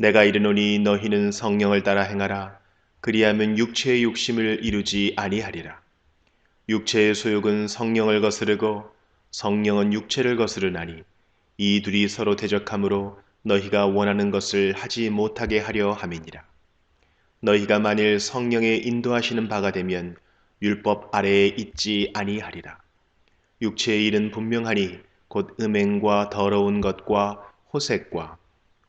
내가 이르노니 너희는 성령을 따라 행하라. 그리하면 육체의 욕심을 이루지 아니하리라. 육체의 소욕은 성령을 거스르고 성령은 육체를 거스르나니 이 둘이 서로 대적하므로 너희가 원하는 것을 하지 못하게 하려 함이니라. 너희가 만일 성령의 인도하시는 바가 되면 율법 아래에 있지 아니하리라. 육체의 일은 분명하니 곧 음행과 더러운 것과 호색과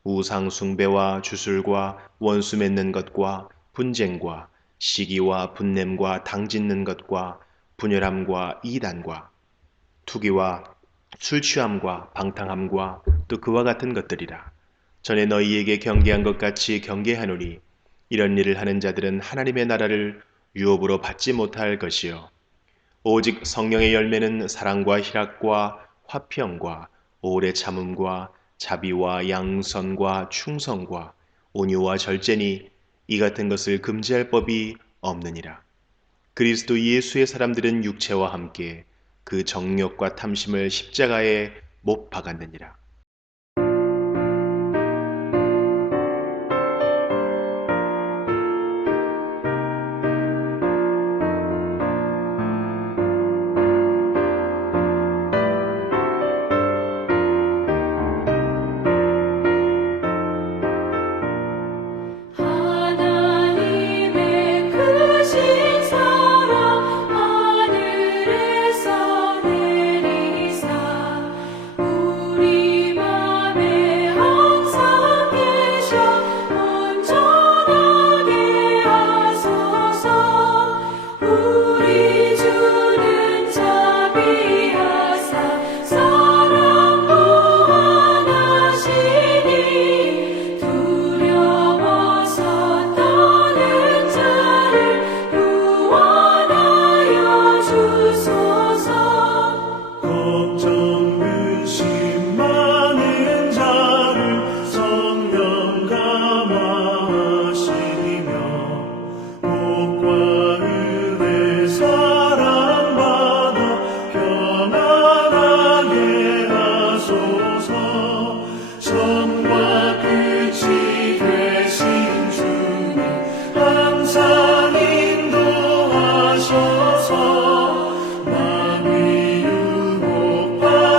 우상 숭배와 주술과 원수 맺는 것과 분쟁과 시기와 분냄과 당짓는 것과 분열함과 이단과 투기와 술 취함과 방탕함과 또 그와 같은 것들이라. 전에 너희에게 경계한 것 같이 경계하노니 이런 일을 하는 자들은 하나님의 나라를 유업으로 받지 못할 것이요 오직 성령의 열매는 사랑과 희락과 화평과 오래 참음과 자비와 양선과 충성과 온유와 절제니 이 같은 것을 금지할 법이 없느니라. 그리스도 예수의 사람들은 육체와 함께 그 정욕과 탐심을 십자가에 못 박았느니라. 하나님의 크신 사랑 하늘에서 내리사 우리 맘에 항상 계셔 온전하게 하소서. 우리 주는 자비하사 사랑 무한하시니 두려워서 떠는 자를 구원하여 주소서. 걱정 근심 많은 자를 성령 감화하시며 복과 은혜 사랑받아 편안하게 하소서. 선과 끝이 되신 주님 항상 인도하셔서 마음이 유혹받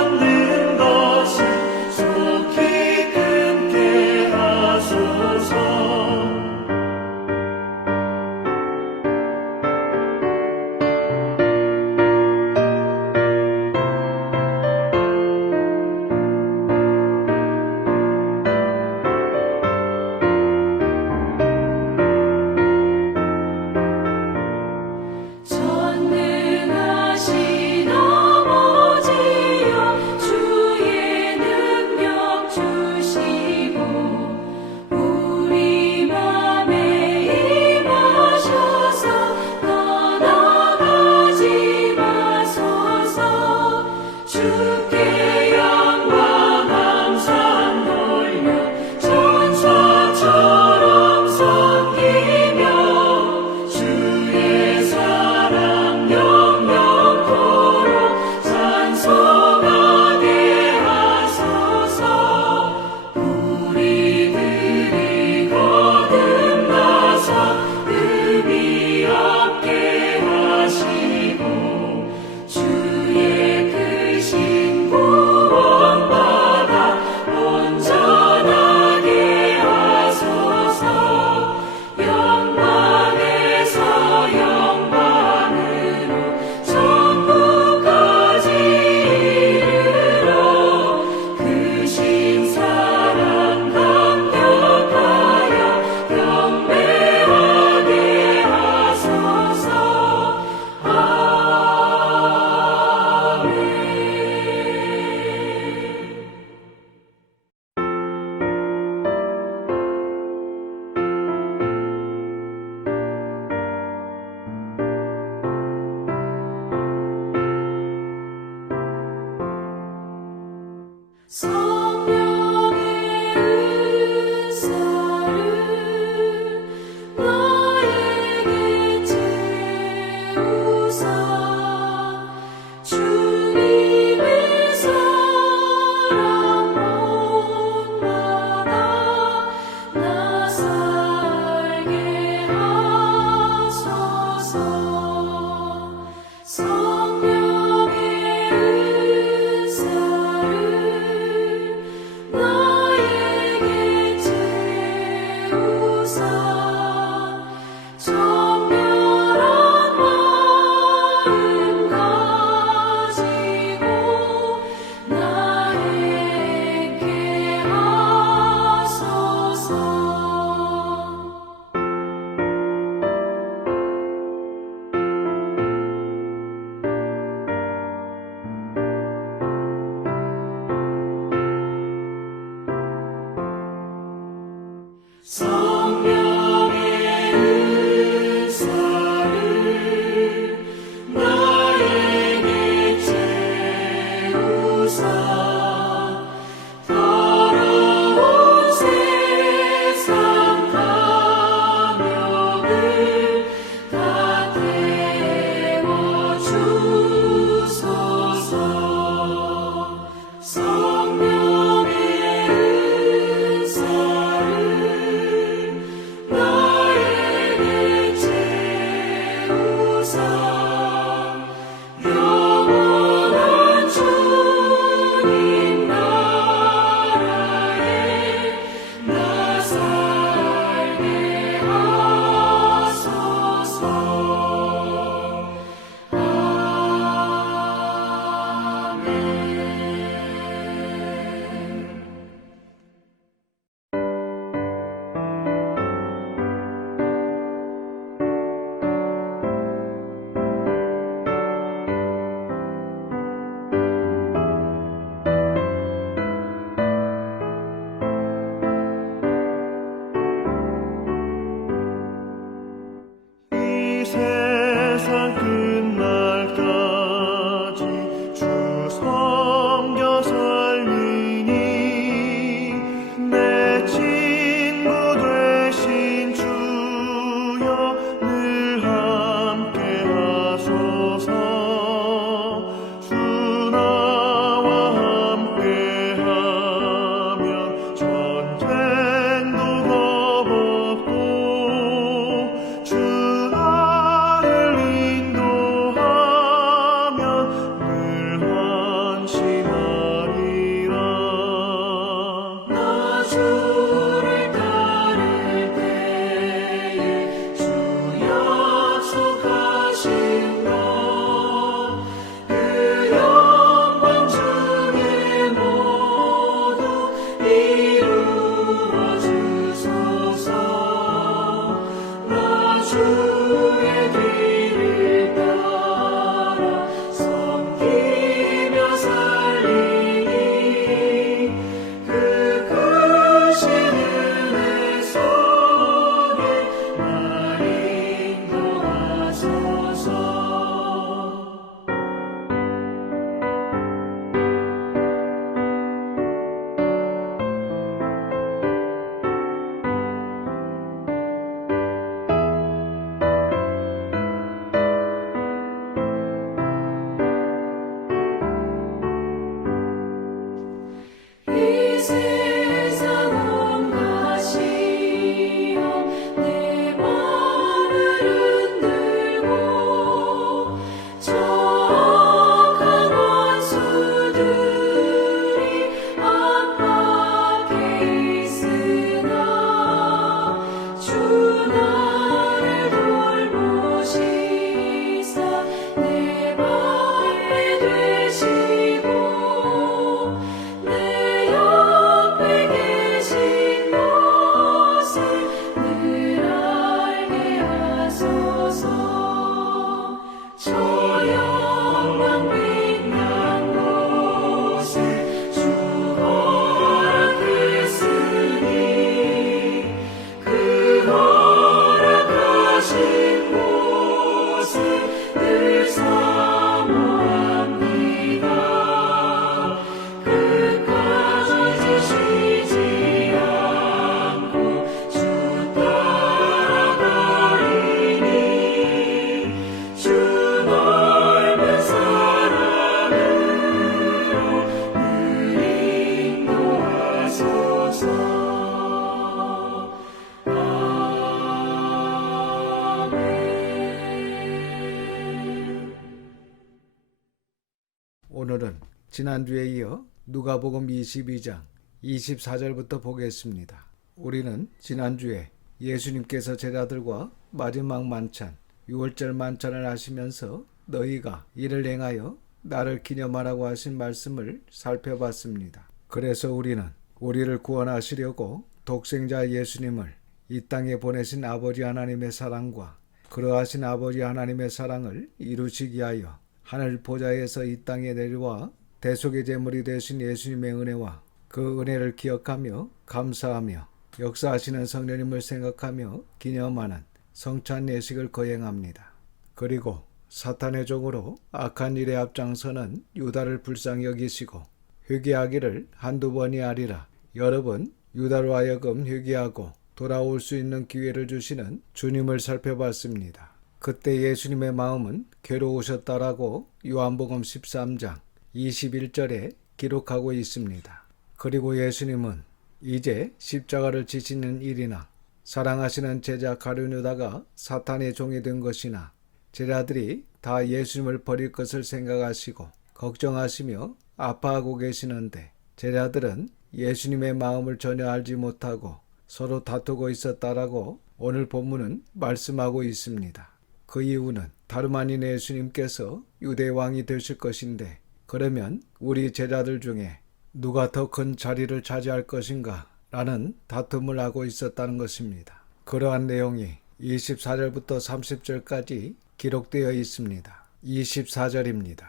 오늘은 지난주에 이어 누가복음 22장 24절부터 보겠습니다. 우리는 지난주에 예수님께서 제자들과 마지막 만찬, 6월절 만찬을 하시면서 너희가 이를 행하여 나를 기념하라고 하신 말씀을 살펴봤습니다. 그래서 우리는 우리를 구원하시려고 독생자 예수님을 이 땅에 보내신 아버지 하나님의 사랑과 그러하신 아버지 하나님의 사랑을 이루시기 위하여 하늘 보좌에서 이 땅에 내려와 대속의 제물이 되신 예수님의 은혜와 그 은혜를 기억하며 감사하며 역사하시는 성령님을 생각하며 기념하는 성찬 예식을 거행합니다. 그리고 사탄의 종으로 악한 일에 앞장서는 유다를 불쌍히 여기시고 회개하기를 한두 번이 아니라 여러 번 유다로 하여금 회개하고 돌아올 수 있는 기회를 주시는 주님을 살펴봤습니다. 그때 예수님의 마음은 괴로우셨다라고 요한복음 13장 21절에 기록하고 있습니다. 그리고 예수님은 이제 십자가를 지시는 일이나 사랑하시는 제자 가룟 유다가 사탄의 종이 된 것이나 제자들이 다 예수님을 버릴 것을 생각하시고 걱정하시며 아파하고 계시는데 제자들은 예수님의 마음을 전혀 알지 못하고 서로 다투고 있었다라고 오늘 본문은 말씀하고 있습니다. 그 이유는 다름 아닌 예수님께서 유대 왕이 되실 것인데 그러면 우리 제자들 중에 누가 더 큰 자리를 차지할 것인가 라는 다툼을 하고 있었다는 것입니다. 그러한 내용이 24절부터 30절까지 기록되어 있습니다. 24절입니다.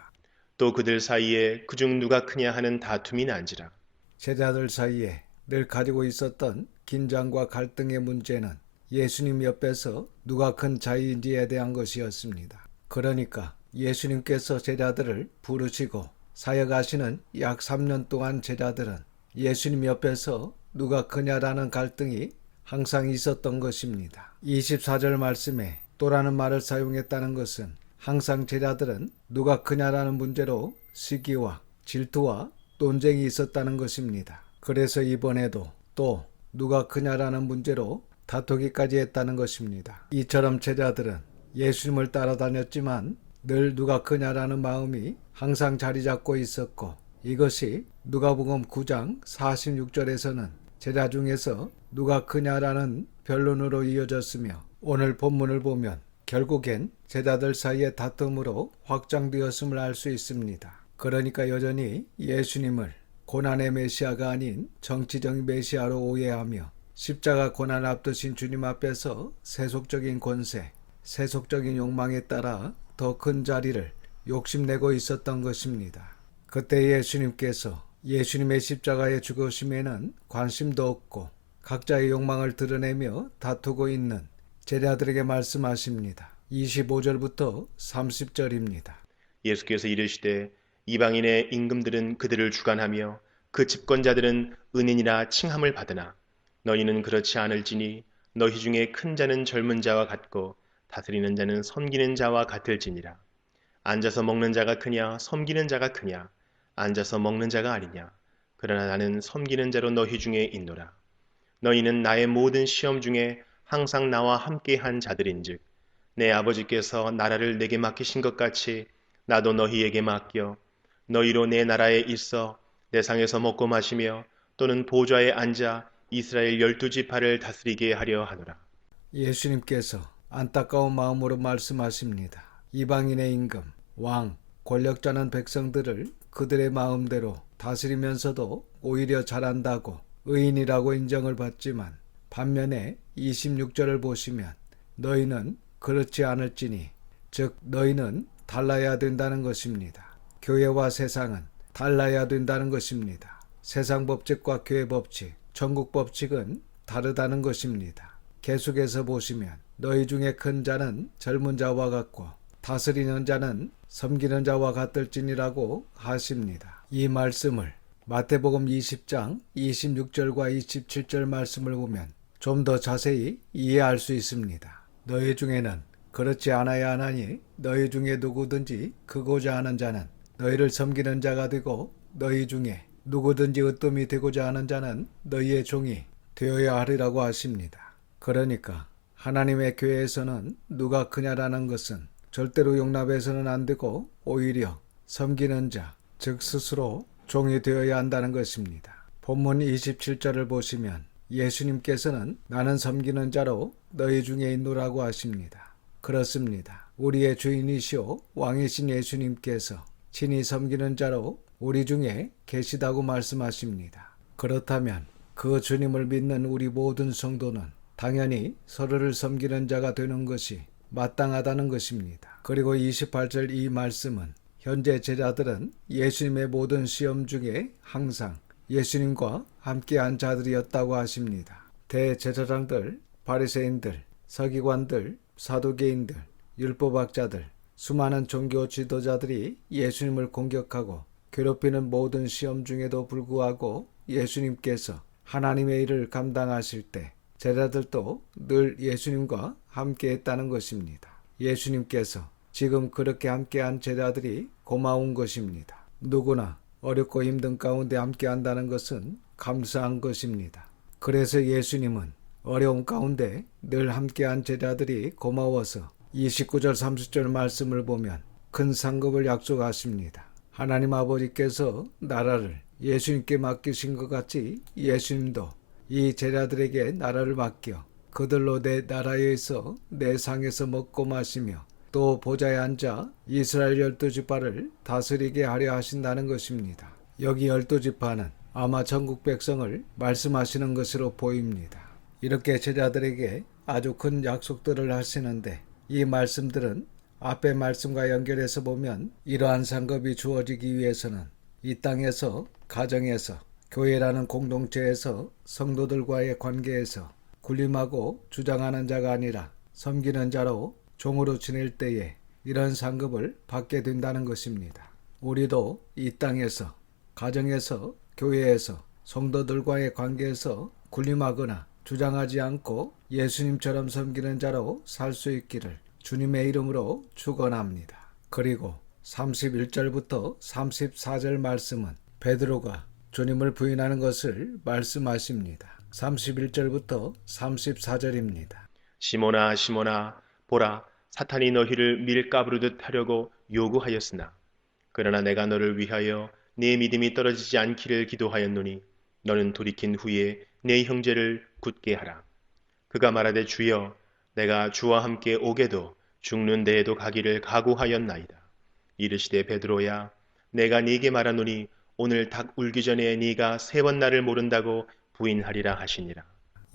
또 그들 사이에 그중 누가 크냐 하는 다툼이 난지라. 제자들 사이에 늘 가지고 있었던 긴장과 갈등의 문제는 예수님 옆에서 누가 큰 자리인지에 대한 것이었습니다. 그러니까 예수님께서 제자들을 부르시고 사역하시는 약 3년 동안 제자들은 예수님 옆에서 누가 크냐라는 갈등이 항상 있었던 것입니다. 24절 말씀에 또라는 말을 사용했다는 것은 항상 제자들은 누가 크냐라는 문제로 시기와 질투와 논쟁이 있었다는 것입니다. 그래서 이번에도 또 누가 크냐라는 문제로 다투기까지 했다는 것입니다. 이처럼 제자들은 예수님을 따라다녔지만 늘 누가 크냐라는 마음이 항상 자리 잡고 있었고 이것이 누가복음 9장 46절에서는 제자 중에서 누가 크냐라는 변론으로 이어졌으며 오늘 본문을 보면 결국엔 제자들 사이의 다툼으로 확장되었음을 알 수 있습니다. 그러니까 여전히 예수님을 고난의 메시아가 아닌 정치적인 메시아로 오해하며 십자가 고난 앞두신 주님 앞에서 세속적인 권세, 세속적인 욕망에 따라 더 큰 자리를 욕심내고 있었던 것입니다. 그때 예수님께서 예수님의 십자가의 죽으심에는 관심도 없고 각자의 욕망을 드러내며 다투고 있는 제자들에게 말씀하십니다. 25절부터 30절입니다. 예수께서 이르시되 이방인의 임금들은 그들을 주관하며 그 집권자들은 은인이나 칭함을 받으나 너희는 그렇지 않을지니 너희 중에 큰 자는 젊은 자와 같고 다스리는 자는 섬기는 자와 같을지니라. 앉아서 먹는 자가 크냐 섬기는 자가 크냐 앉아서 먹는 자가 아니냐. 그러나 나는 섬기는 자로 너희 중에 있노라. 너희는 나의 모든 시험 중에 항상 나와 함께한 자들인즉 내 아버지께서 나라를 내게 맡기신 것 같이 나도 너희에게 맡겨 너희로 내 나라에 있어 내 상에서 먹고 마시며 또는 보좌에 앉아 이스라엘 12지파를 다스리게 하려 하노라. 예수님께서 안타까운 마음으로 말씀하십니다. 이방인의 임금, 왕, 권력자는 백성들을 그들의 마음대로 다스리면서도 오히려 잘한다고 의인이라고 인정을 받지만 반면에 26절을 보시면 너희는 그렇지 않을지니 즉 너희는 달라야 된다는 것입니다. 교회와 세상은 달라야 된다는 것입니다. 세상 법칙과 교회 법칙, 천국 법칙은 다르다는 것입니다. 계속해서 보시면 너희 중에 큰 자는 젊은 자와 같고 다스리는 자는 섬기는 자와 같을지니라고 하십니다. 이 말씀을 마태복음 20장 26절과 27절 말씀을 보면 좀 더 자세히 이해할 수 있습니다. 너희 중에는 그렇지 않아야 하나니 너희 중에 누구든지 크고자 하는 자는 너희를 섬기는 자가 되고 너희 중에 누구든지 으뜸이 되고자 하는 자는 너희의 종이 되어야 하리라고 하십니다. 그러니까 하나님의 교회에서는 누가 크냐라는 것은 절대로 용납해서는 안 되고 오히려 섬기는 자, 즉 스스로 종이 되어야 한다는 것입니다. 본문 27절을 보시면 예수님께서는 나는 섬기는 자로 너희 중에 있노라고 하십니다. 그렇습니다. 우리의 주인이시오 왕이신 예수님께서 친히 섬기는 자로 우리 중에 계시다고 말씀하십니다. 그렇다면 그 주님을 믿는 우리 모든 성도는 당연히 서로를 섬기는 자가 되는 것이 마땅하다는 것입니다. 그리고 28절 이 말씀은 현재 제자들은 예수님의 모든 시험 중에 항상 예수님과 함께한 자들이었다고 하십니다. 대제사장들, 바리새인들, 서기관들, 사두개인들, 율법학자들, 수많은 종교 지도자들이 예수님을 공격하고 괴롭히는 모든 시험 중에도 불구하고 예수님께서 하나님의 일을 감당하실 때 제자들도 늘 예수님과 함께했다는 것입니다. 예수님께서 지금 그렇게 함께한 제자들이 고마운 것입니다. 누구나 어렵고 힘든 가운데 함께한다는 것은 감사한 것입니다. 그래서 예수님은 어려운 가운데 늘 함께한 제자들이 고마워서 29절 30절 말씀을 보면 큰 상급을 약속하십니다. 하나님 아버지께서 나라를 예수님께 맡기신 것 같이 예수님도 이 제자들에게 나라를 맡겨 그들로 내 나라에서 내 상에서 먹고 마시며 또 보좌에 앉아 이스라엘 12지파를 다스리게 하려 하신다는 것입니다. 여기 12지파는 아마 전국 백성을 말씀하시는 것으로 보입니다. 이렇게 제자들에게 아주 큰 약속들을 하시는데 이 말씀들은 앞의 말씀과 연결해서 보면 이러한 상급이 주어지기 위해서는 이 땅에서 가정에서 교회라는 공동체에서 성도들과의 관계에서 군림하고 주장하는 자가 아니라 섬기는 자로 종으로 지낼 때에 이런 상급을 받게 된다는 것입니다. 우리도 이 땅에서 가정에서 교회에서 성도들과의 관계에서 군림하거나 주장하지 않고 예수님처럼 섬기는 자로 살 수 있기를 주님의 이름으로 축원합니다. 그리고 31절부터 34절 말씀은 베드로가 주님을 부인하는 것을 말씀하십니다. 31절부터 34절입니다. 시몬아 시몬아 보라 사탄이 너희를 밀가부르듯 하려고 요구하였으나 그러나 내가 너를 위하여 네 믿음이 떨어지지 않기를 기도하였노니 너는 돌이킨 후에 네 형제를 굳게 하라. 그가 말하되 주여 내가 주와 함께 오게도 죽는 데에도 가기를 각오하였나이다. 이르시되 베드로야 내가 네게 말하노니 오늘 닭 울기 전에 네가 3번 나를 모른다고 부인하리라 하시니라.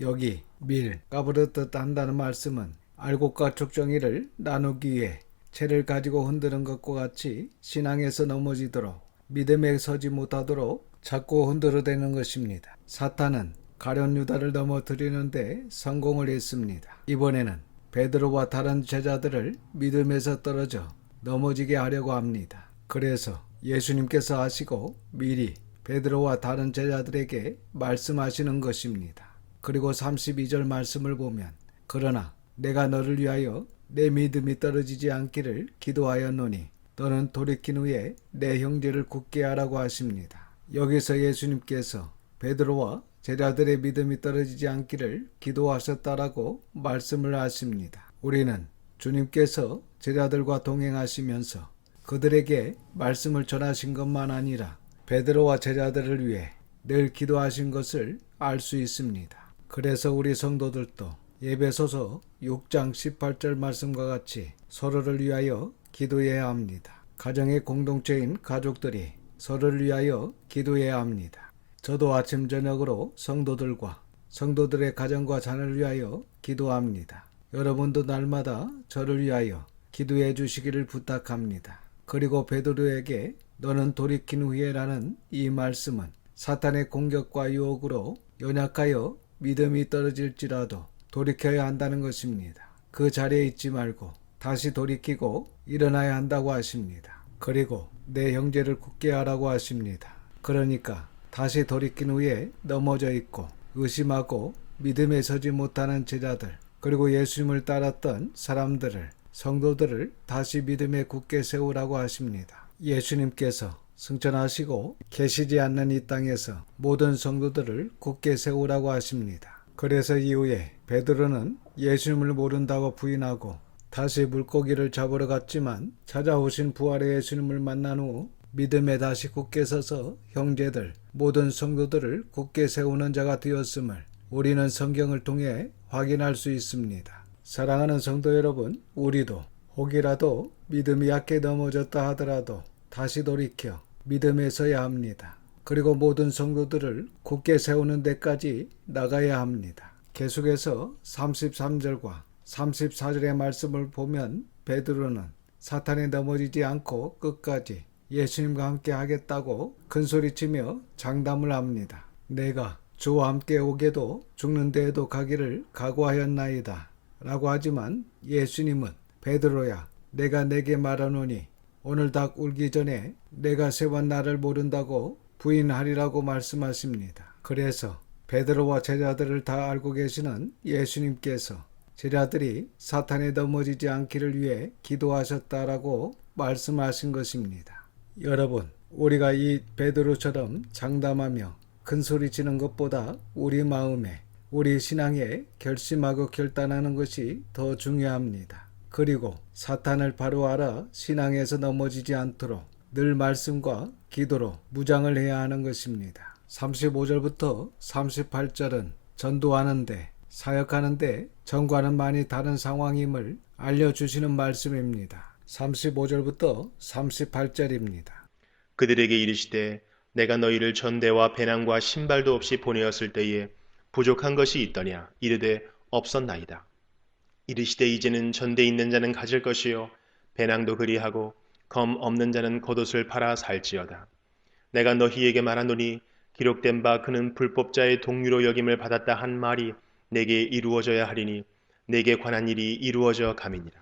여기 밀가부르듯 한다는 말씀은 알곡과 족정이를 나누기 위해 채를 가지고 흔드는 것과 같이 신앙에서 넘어지도록 믿음에 서지 못하도록 자꾸 흔들어대는 것입니다. 사탄은 가룟 유다를 넘어뜨리는데 성공을 했습니다. 이번에는 베드로와 다른 제자들을 믿음에서 떨어져 넘어지게 하려고 합니다. 그래서 예수님께서 하시고 미리 베드로와 다른 제자들에게 말씀하시는 것입니다. 그리고 32절 말씀을 보면 그러나 내가 너를 위하여 내 믿음이 떨어지지 않기를 기도하였노니 너는 돌이킨 후에 내 형제를 굳게 하라고 하십니다. 여기서 예수님께서 베드로와 제자들의 믿음이 떨어지지 않기를 기도하셨다라고 말씀을 하십니다. 우리는 주님께서 제자들과 동행하시면서 그들에게 말씀을 전하신 것만 아니라 베드로와 제자들을 위해 늘 기도하신 것을 알 수 있습니다. 그래서 우리 성도들도 에베소서 6장 18절 말씀과 같이 서로를 위하여 기도해야 합니다. 가정의 공동체인 가족들이 서로를 위하여 기도해야 합니다. 저도 아침 저녁으로 성도들과 성도들의 가정과 자녀를 위하여 기도합니다. 여러분도 날마다 저를 위하여 기도해 주시기를 부탁합니다. 그리고 베드로에게 너는 돌이킨 후에라는 이 말씀은 사탄의 공격과 유혹으로 연약하여 믿음이 떨어질지라도 돌이켜야 한다는 것입니다. 그 자리에 있지 말고 다시 돌이키고 일어나야 한다고 하십니다. 그리고 내 형제를 굳게 하라고 하십니다. 그러니까 다시 돌이킨 후에 넘어져 있고 의심하고 믿음에 서지 못하는 제자들 그리고 예수님을 따랐던 사람들을 성도들을 다시 믿음에 굳게 세우라고 하십니다. 예수님께서 승천하시고 계시지 않는 이 땅에서 모든 성도들을 굳게 세우라고 하십니다. 그래서 이후에 베드로는 예수님을 모른다고 부인하고 다시 물고기를 잡으러 갔지만 찾아오신 부활의 예수님을 만난 후 믿음에 다시 굳게 서서 형제들 모든 성도들을 굳게 세우는 자가 되었음을 우리는 성경을 통해 확인할 수 있습니다. 사랑하는 성도 여러분, 우리도 혹이라도 믿음이 약해 넘어졌다 하더라도 다시 돌이켜 믿음에 서야 합니다. 그리고 모든 성도들을 굳게 세우는 데까지 나가야 합니다. 계속해서 33절과 34절의 말씀을 보면 베드로는 사탄에 넘어지지 않고 끝까지 예수님과 함께 하겠다고 큰소리치며 장담을 합니다. 내가 주와 함께 오게도 죽는 데에도 가기를 각오하였나이다 라고 하지만 예수님은 베드로야, 내가 내게 말하노니 오늘 닭 울기 전에 내가 세 번 나를 모른다고 부인하리라고 말씀하십니다. 그래서 베드로와 제자들을 다 알고 계시는 예수님께서 제자들이 사탄에 넘어지지 않기를 위해 기도하셨다라고 말씀하신 것입니다. 여러분, 우리가 이 베드로처럼 장담하며 큰 소리치는 것보다 우리 마음에 우리 신앙에 결심하고 결단하는 것이 더 중요합니다. 그리고 사탄을 바로 알아 신앙에서 넘어지지 않도록 늘 말씀과 기도로 무장을 해야 하는 것입니다. 35절부터 38절은 전도하는데 사역하는데 전과는 많이 다른 상황임을 알려주시는 말씀입니다. 35절부터 38절입니다. 그들에게 이르시되 내가 너희를 전대와 배낭과 신발도 없이 보내었을 때에 부족한 것이 있더냐 이르되 없었나이다. 이르시되 이제는 전대 있는 자는 가질 것이요 배낭도 그리하고 검 없는 자는 겉옷을 팔아 살지어다. 내가 너희에게 말하노니 기록된 바 그는 불법자의 동류로 여김을 받았다 한 말이 내게 이루어져야 하리니 내게 관한 일이 이루어져 감이니라.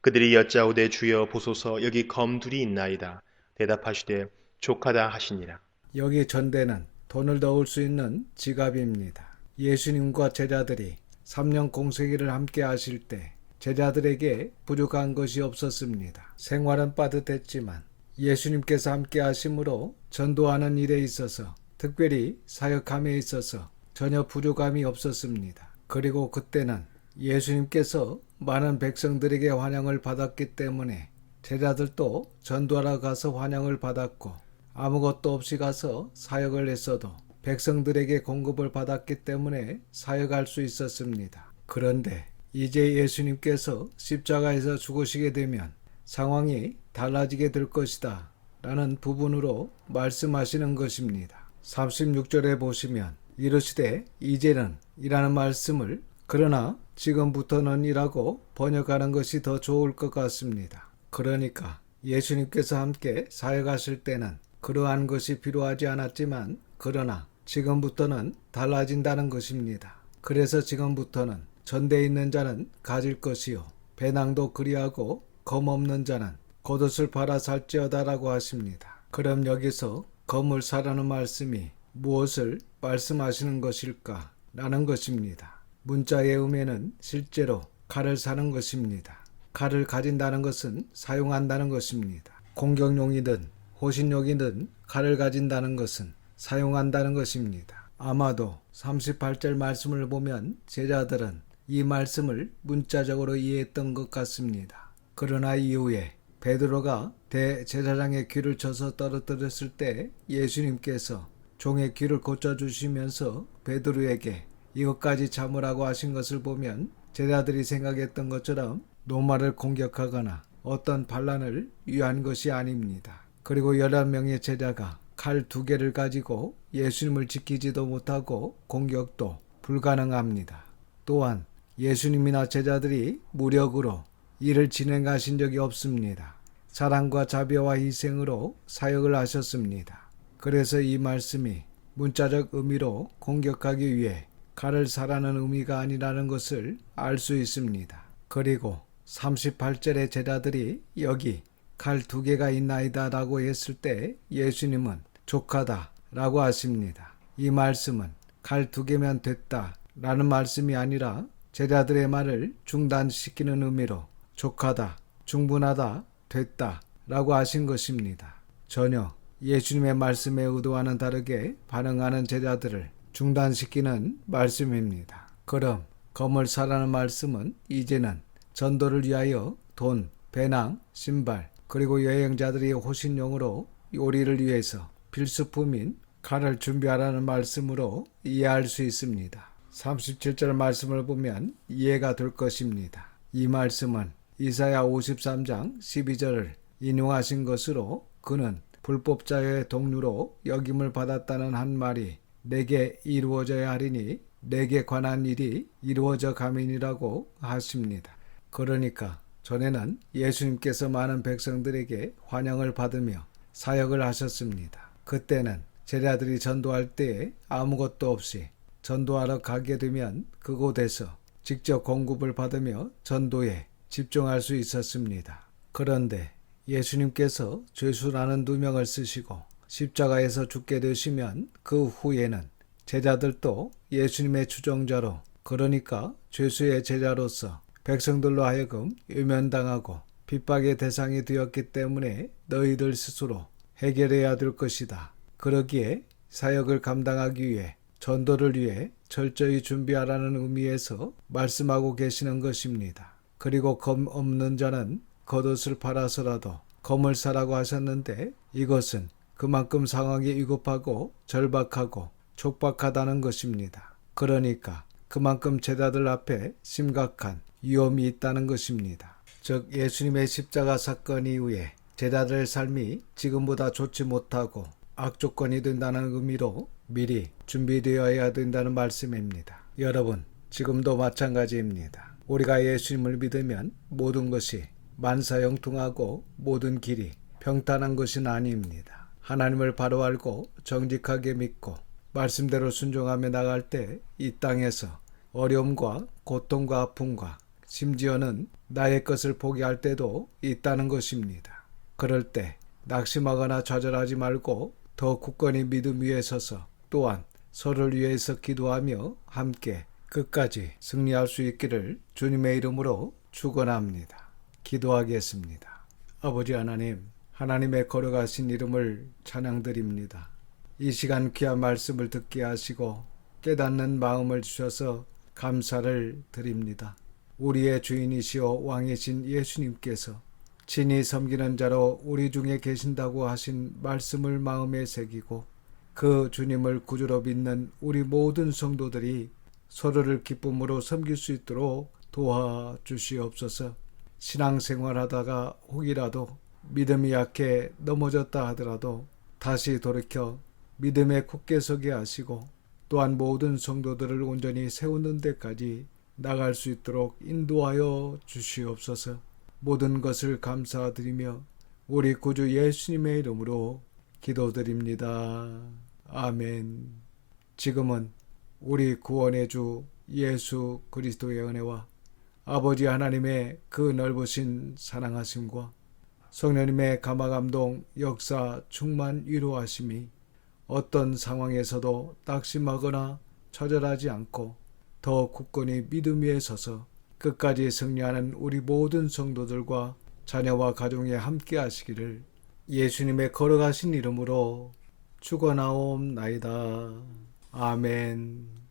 그들이 여짜오되 주여 보소서 여기 검 둘이 있나이다. 대답하시되 족하다 하시니라. 여기 전대는 돈을 넣을 수 있는 지갑입니다. 예수님과 제자들이 3년 공생애를 함께 하실 때 제자들에게 부족한 것이 없었습니다. 생활은 빠듯했지만 예수님께서 함께 하심으로 전도하는 일에 있어서 특별히 사역함에 있어서 전혀 부족함이 없었습니다. 그리고 그때는 예수님께서 많은 백성들에게 환영을 받았기 때문에 제자들도 전도하러 가서 환영을 받았고 아무것도 없이 가서 사역을 했어도 백성들에게 공급을 받았기 때문에 사역할 수 있었습니다. 그런데 이제 예수님께서 십자가에서 죽으시게 되면 상황이 달라지게 될 것이다 라는 부분으로 말씀하시는 것입니다. 36절에 보시면 이르시되 이제는 이라는 말씀을 그러나 지금부터는 이라고 번역하는 것이 더 좋을 것 같습니다. 그러니까 예수님께서 함께 사역하실 때는 그러한 것이 필요하지 않았지만 그러나 지금부터는 달라진다는 것입니다. 그래서 지금부터는 전대에 있는 자는 가질 것이요 배낭도 그리하고 검 없는 자는 겉옷을 팔아 살지어다라고 하십니다. 그럼 여기서 검을 사라는 말씀이 무엇을 말씀하시는 것일까? 라는 것입니다. 문자의 의미는 실제로 칼을 사는 것입니다. 칼을 가진다는 것은 사용한다는 것입니다. 공격용이든 호신용이든 칼을 가진다는 것은 사용한다는 것입니다. 아마도 38절 말씀을 보면 제자들은 이 말씀을 문자적으로 이해했던 것 같습니다. 그러나 이후에 베드로가 대제사장의 귀를 쳐서 떨어뜨렸을 때 예수님께서 종의 귀를 고쳐주시면서 베드로에게 이것까지 참으라고 하신 것을 보면 제자들이 생각했던 것처럼 로마를 공격하거나 어떤 반란을 위한 것이 아닙니다. 그리고 11명의 제자가 칼 2개를 가지고 예수님을 지키지도 못하고 공격도 불가능합니다. 또한 예수님이나 제자들이 무력으로 일을 진행하신 적이 없습니다. 사랑과 자비와 희생으로 사역을 하셨습니다. 그래서 이 말씀이 문자적 의미로 공격하기 위해 칼을 사라는 의미가 아니라는 것을 알 수 있습니다. 그리고 38절의 제자들이 여기 칼 2개가 있나이다 라고 했을 때 예수님은 족하다 라고 하십니다. 이 말씀은 칼 2개면 됐다 라는 말씀이 아니라 제자들의 말을 중단시키는 의미로 족하다, 충분하다, 됐다 라고 하신 것입니다. 전혀 예수님의 말씀에 의도와는 다르게 반응하는 제자들을 중단시키는 말씀입니다. 그럼 검을 사라는 말씀은 이제는 전도를 위하여 돈, 배낭, 신발 그리고 여행자들이 호신용으로 요리를 위해서 필수품인 칼을 준비하라는 말씀으로 이해할 수 있습니다. 37절 말씀을 보면 이해가 될 것입니다. 이 말씀은 이사야 53장 12절을 인용하신 것으로 그는 불법자의 동료로 역임을 받았다는 한 말이 내게 이루어져야 하리니 내게 관한 일이 이루어져 가민이라고 하십니다. 그러니까 전에는 예수님께서 많은 백성들에게 환영을 받으며 사역을 하셨습니다. 그때는 제자들이 전도할 때에 아무것도 없이 전도하러 가게 되면 그곳에서 직접 공급을 받으며 전도에 집중할 수 있었습니다. 그런데 예수님께서 죄수라는 누명을 쓰시고 십자가에서 죽게 되시면 그 후에는 제자들도 예수님의 추종자로, 그러니까 죄수의 제자로서 백성들로 하여금 외면당하고 핍박의 대상이 되었기 때문에 너희들 스스로 해결해야 될 것이다. 그러기에 사역을 감당하기 위해 전도를 위해 철저히 준비하라는 의미에서 말씀하고 계시는 것입니다. 그리고 검 없는 자는 겉옷을 팔아서라도 검을 사라고 하셨는데 이것은 그만큼 상황이 위급하고 절박하고 촉박하다는 것입니다. 그러니까 그만큼 제자들 앞에 심각한 위험이 있다는 것입니다. 즉 예수님의 십자가 사건 이후에 제자들의 삶이 지금보다 좋지 못하고 악조건이 된다는 의미로 미리 준비되어야 된다는 말씀입니다. 여러분, 지금도 마찬가지입니다. 우리가 예수님을 믿으면 모든 것이 만사형통하고 모든 길이 평탄한 것은 아닙니다. 하나님을 바로 알고 정직하게 믿고 말씀대로 순종하며 나갈 때 이 땅에서 어려움과 고통과 아픔과 심지어는 나의 것을 포기할 때도 있다는 것입니다. 그럴 때 낙심하거나 좌절하지 말고 더 굳건히 믿음 위에 서서 또한 서로를 위해서 기도하며 함께 끝까지 승리할 수 있기를 주님의 이름으로 축원합니다. 기도하겠습니다. 아버지 하나님, 하나님의 거룩하신 이름을 찬양드립니다. 이 시간 귀한 말씀을 듣게 하시고 깨닫는 마음을 주셔서 감사를 드립니다. 우리의 주인이시오 왕이신 예수님께서 친히 섬기는 자로 우리 중에 계신다고 하신 말씀을 마음에 새기고 그 주님을 구주로 믿는 우리 모든 성도들이 서로를 기쁨으로 섬길 수 있도록 도와주시옵소서. 신앙생활하다가 혹이라도 믿음이 약해 넘어졌다 하더라도 다시 돌이켜 믿음에 굳게 서게 하시고 또한 모든 성도들을 온전히 세우는 데까지 나갈 수 있도록 인도하여 주시옵소서. 모든 것을 감사드리며 우리 구주 예수님의 이름으로 기도드립니다. 아멘. 지금은 우리 구원의 주 예수 그리스도의 은혜와 아버지 하나님의 그 넓으신 사랑하심과 성령님의 감화감동 역사 충만 위로하심이 어떤 상황에서도 낙심하거나 처절하지 않고 더 굳건히 믿음 위에 서서 끝까지 승리하는 우리 모든 성도들과 자녀와 가정에 함께 하시기를 예수님의 거룩하신 이름으로 축원하옵나이다. 아멘.